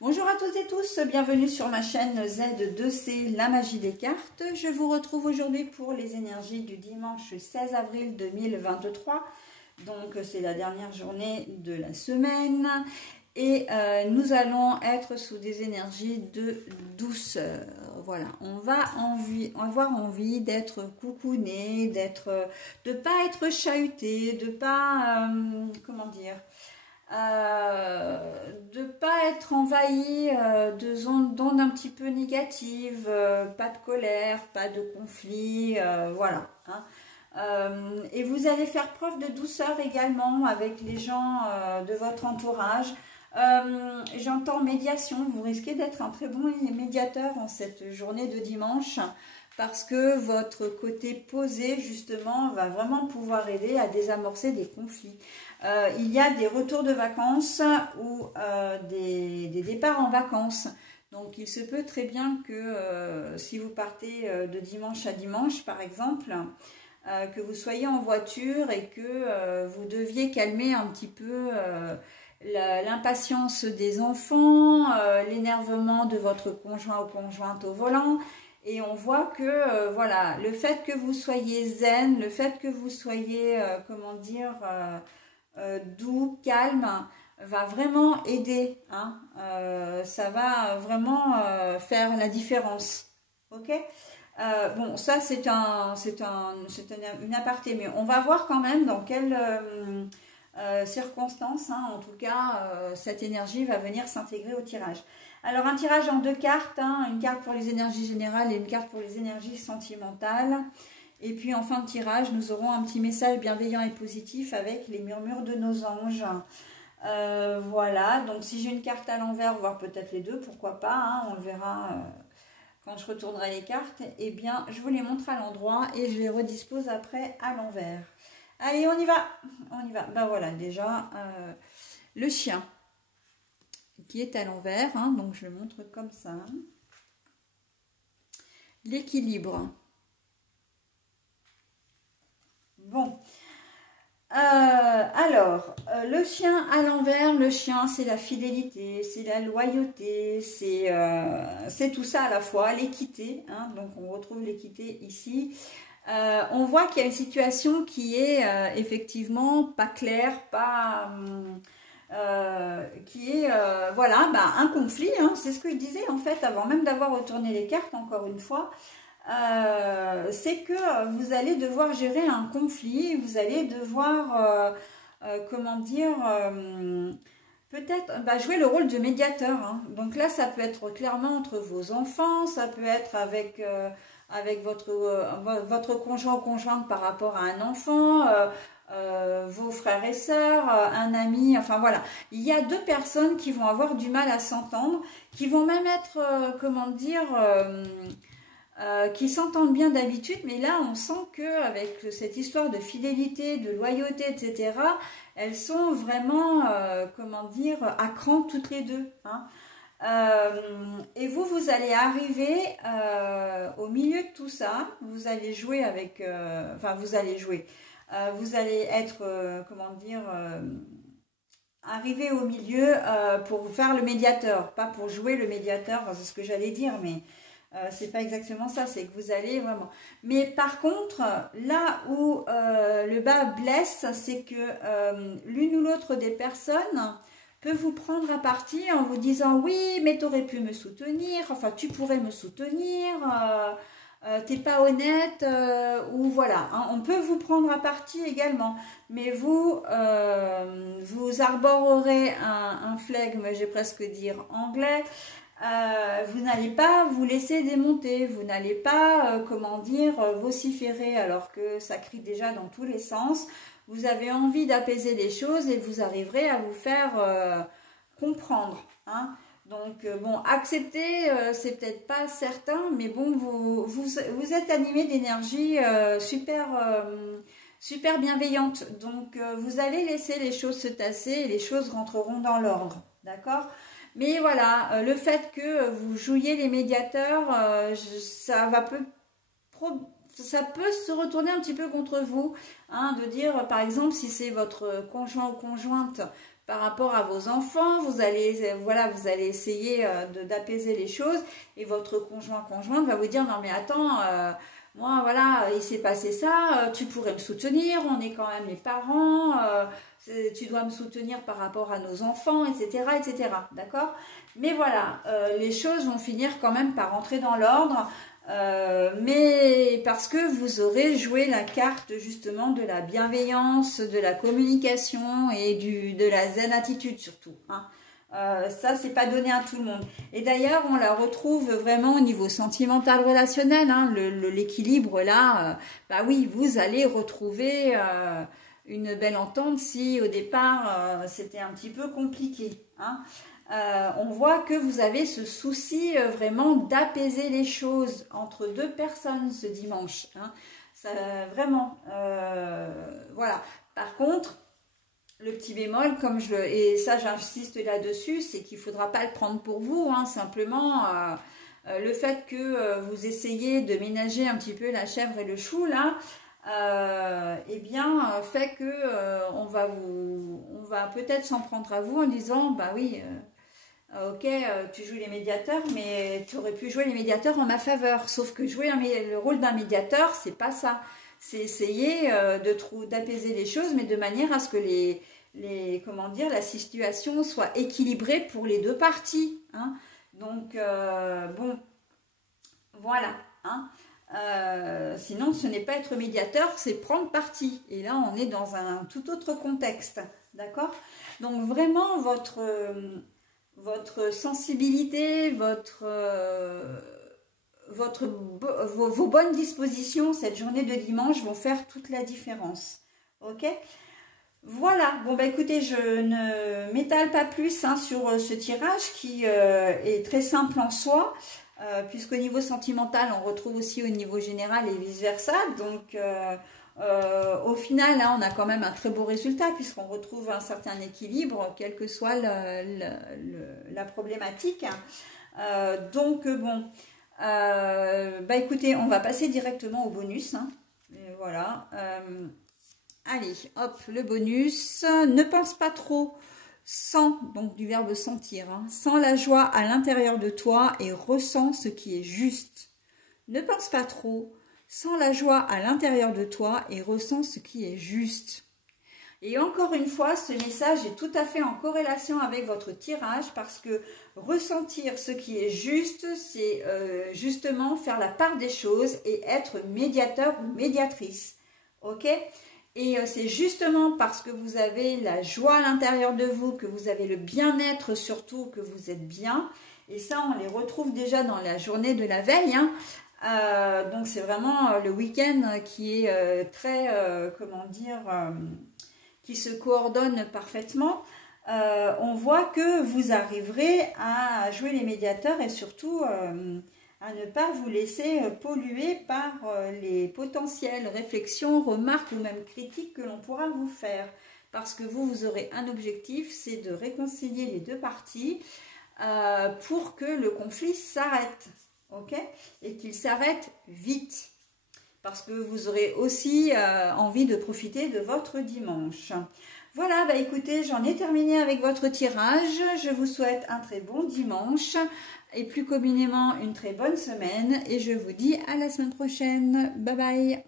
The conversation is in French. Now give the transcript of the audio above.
Bonjour à toutes et tous, bienvenue sur ma chaîne Z2C, la magie des cartes. Je vous retrouve aujourd'hui pour les énergies du dimanche 16 avril 2023. Donc c'est la dernière journée de la semaine et nous allons être sous des énergies de douceur. Voilà, on va avoir envie d'être coucouné, de pas être chahuté, de pas, comment dire, de pas être envahi d'ondes un petit peu négatives, pas de colère, pas de conflit, voilà. Hein. Et vous allez faire preuve de douceur également avec les gens de votre entourage. J'entends médiation, vous risquez d'être un très bon médiateur en cette journée de dimanche parce que votre côté posé justement va vraiment pouvoir aider à désamorcer des conflits. Il y a des retours de vacances ou des départs en vacances. Donc il se peut très bien que si vous partez de dimanche à dimanche par exemple, que vous soyez en voiture et que vous deviez calmer un petit peu l'impatience des enfants, l'énervement de votre conjoint ou conjointe au volant. Et on voit que voilà, le fait que vous soyez zen, le fait que vous soyez, comment dire, doux, calme, va vraiment aider. Hein. Ça va vraiment faire la différence. Ok? Bon, ça c'est une aparté, mais on va voir quand même dans quelles circonstances, hein, en tout cas, cette énergie va venir s'intégrer au tirage. Alors un tirage en deux cartes, hein, une carte pour les énergies générales et une carte pour les énergies sentimentales. Et puis en fin de tirage, nous aurons un petit message bienveillant et positif avec les murmures de nos anges. Voilà, donc si j'ai une carte à l'envers, voire peut-être les deux, pourquoi pas, hein, on le verra quand je retournerai les cartes. Eh bien, je vous les montre à l'endroit et je les redispose après à l'envers. Allez, on y va, on y va. Ben voilà, déjà, le chien qui est à l'envers, hein, donc je le montre comme ça. L'équilibre. Bon, alors, le chien à l'envers, le chien c'est la fidélité, c'est la loyauté, c'est tout ça à la fois, l'équité, hein, donc on retrouve l'équité ici. On voit qu'il y a une situation qui est effectivement pas claire, pas... qui est voilà, bah, un conflit, hein, c'est ce que je disais en fait avant même d'avoir retourné les cartes encore une fois. C'est que vous allez devoir gérer un conflit, vous allez devoir, comment dire, peut-être jouer le rôle de médiateur. Hein. Donc là, ça peut être clairement entre vos enfants, ça peut être avec, avec votre conjoint ou conjointe par rapport à un enfant, vos frères et sœurs, un ami, enfin voilà. Il y a deux personnes qui vont avoir du mal à s'entendre, qui vont même être, comment dire... qui s'entendent bien d'habitude, mais là on sent que avec cette histoire de fidélité, de loyauté, etc., elles sont vraiment, comment dire, à cran toutes les deux. Hein. Et vous allez arriver au milieu de tout ça, vous allez jouer avec, enfin vous allez jouer, vous allez être, comment dire, arriver au milieu pour faire le médiateur, pas pour jouer le médiateur, enfin, c'est ce que j'allais dire, mais... c'est pas exactement ça, c'est que vous allez vraiment... Mais par contre, là où le bas blesse, c'est que l'une ou l'autre des personnes peut vous prendre à partie en vous disant « Oui, mais tu aurais pu me soutenir, enfin tu pourrais me soutenir, t'es pas honnête, ou voilà. Hein, on peut vous prendre à partie également, mais vous, vous arborerez un flegme, j'ai presque dire anglais, vous n'allez pas vous laisser démonter, vous n'allez pas, comment dire, vociférer alors que ça crie déjà dans tous les sens. Vous avez envie d'apaiser les choses et vous arriverez à vous faire comprendre. Hein. Donc, bon, accepter, c'est peut-être pas certain, mais bon, vous êtes animé d'énergie super bienveillante. Donc, vous allez laisser les choses se tasser et les choses rentreront dans l'ordre. D'accord ? Mais voilà, le fait que vous jouiez les médiateurs, ça peut se retourner un petit peu contre vous. Hein, de dire, par exemple, si c'est votre conjoint ou conjointe par rapport à vos enfants, vous allez, voilà, vous allez essayer d'apaiser les choses et votre conjointe va vous dire non mais attends, moi voilà, il s'est passé ça, tu pourrais me soutenir, on est quand même les parents, tu dois me soutenir par rapport à nos enfants, etc. etc. D'accord? Mais voilà, les choses vont finir quand même par rentrer dans l'ordre. Mais parce que vous aurez joué la carte justement de la bienveillance, de la communication et de la zen attitude surtout. Hein. Ça, c'est pas donné à tout le monde. Et d'ailleurs, on la retrouve vraiment au niveau sentimental relationnel. Hein, l'équilibre là, bah oui, vous allez retrouver une belle entente si au départ c'était un petit peu compliqué. Hein. On voit que vous avez ce souci vraiment d'apaiser les choses entre deux personnes ce dimanche. Hein. Ça, vraiment, voilà. Par contre, le petit bémol, et ça j'insiste là-dessus, c'est qu'il ne faudra pas le prendre pour vous. Hein, simplement, le fait que vous essayez de ménager un petit peu la chèvre et le chou, là, eh bien, fait que on va peut-être s'en prendre à vous en disant, bah oui... ok, tu joues les médiateurs, mais tu aurais pu jouer les médiateurs en ma faveur. Sauf que jouer le rôle d'un médiateur, c'est pas ça. C'est essayer d'apaiser les choses, mais de manière à ce que comment dire, la situation soit équilibrée pour les deux parties. Hein. Donc, bon, voilà. Hein. Sinon, ce n'est pas être médiateur, c'est prendre parti. Et là, on est dans un tout autre contexte. D'accord? Donc, vraiment, votre sensibilité, vos bonnes dispositions cette journée de dimanche vont faire toute la différence. Ok? Voilà. Bon, bah écoutez, je ne m'étale pas plus hein, sur ce tirage qui est très simple en soi, puisqu'au niveau sentimental, on retrouve aussi au niveau général et vice-versa. Donc... au final, là, on a quand même un très beau résultat puisqu'on retrouve un certain équilibre, quelle que soit la problématique. Donc, bon, bah écoutez, on va passer directement au bonus. Hein. Et voilà. Allez, hop, le bonus. Ne pense pas trop sans, donc du verbe sentir, hein, sans la joie à l'intérieur de toi et ressens ce qui est juste. Ne pense pas trop. Sens la joie à l'intérieur de toi et ressens ce qui est juste. Et encore une fois, ce message est tout à fait en corrélation avec votre tirage parce que ressentir ce qui est juste, c'est justement faire la part des choses et être médiateur ou médiatrice. Ok ? Et c'est justement parce que vous avez la joie à l'intérieur de vous, que vous avez le bien-être surtout, que vous êtes bien. Et ça, on les retrouve déjà dans la journée de la veille, hein. Donc c'est vraiment le week-end qui est très, comment dire, qui se coordonne parfaitement. On voit que vous arriverez à jouer les médiateurs et surtout à ne pas vous laisser polluer par les potentielles réflexions, remarques ou même critiques que l'on pourra vous faire. Parce que vous aurez un objectif, c'est de réconcilier les deux parties pour que le conflit s'arrête. Ok, et qu'il s'arrête vite parce que vous aurez aussi envie de profiter de votre dimanche. Voilà, bah écoutez, j'en ai terminé avec votre tirage. Je vous souhaite un très bon dimanche et plus communément une très bonne semaine et je vous dis à la semaine prochaine. Bye bye.